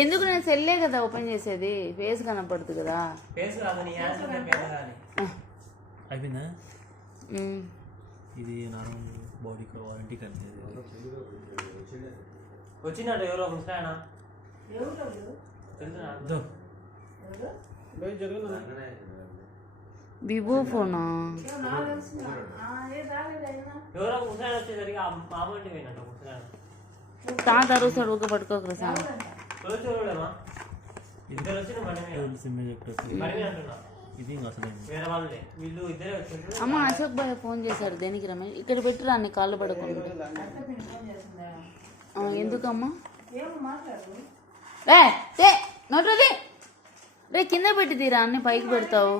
ఎందుకు నేను సెల్లే కదా ఓపెన్ చేసేది, ఫేస్ కనపడుతుంది కదా. అయిపోయిందా? ఇది నార్మల్ బాడీకి వారంటీ కలిసి వచ్చినట్టు ఎవరో ముసలాయన వివో ఫోనా? ఎవరో ముసలాయన వచ్చేసరికి మామూలు పోయినట్టు ముసలాయన తాత అరుస్తాడు, ఊక పట్టుకోకరా సార్. చూడమా ఇద్దరు వచ్చిన ఇది అసలు వేరే వాళ్ళే, వీళ్ళు ఇద్దరే వచ్చారు. అమ్మ అశోక్ బాయ్ ఫోన్ చేశాడు, దేనికి రమేష్? ఇక్కడ పెట్టిరా అన్ని కాళ్ళు పడకుండా. ఎందుకమ్మా? నోట్లోది రే కింద పెట్టి తీరా, అన్ని పైకి పెడతావు.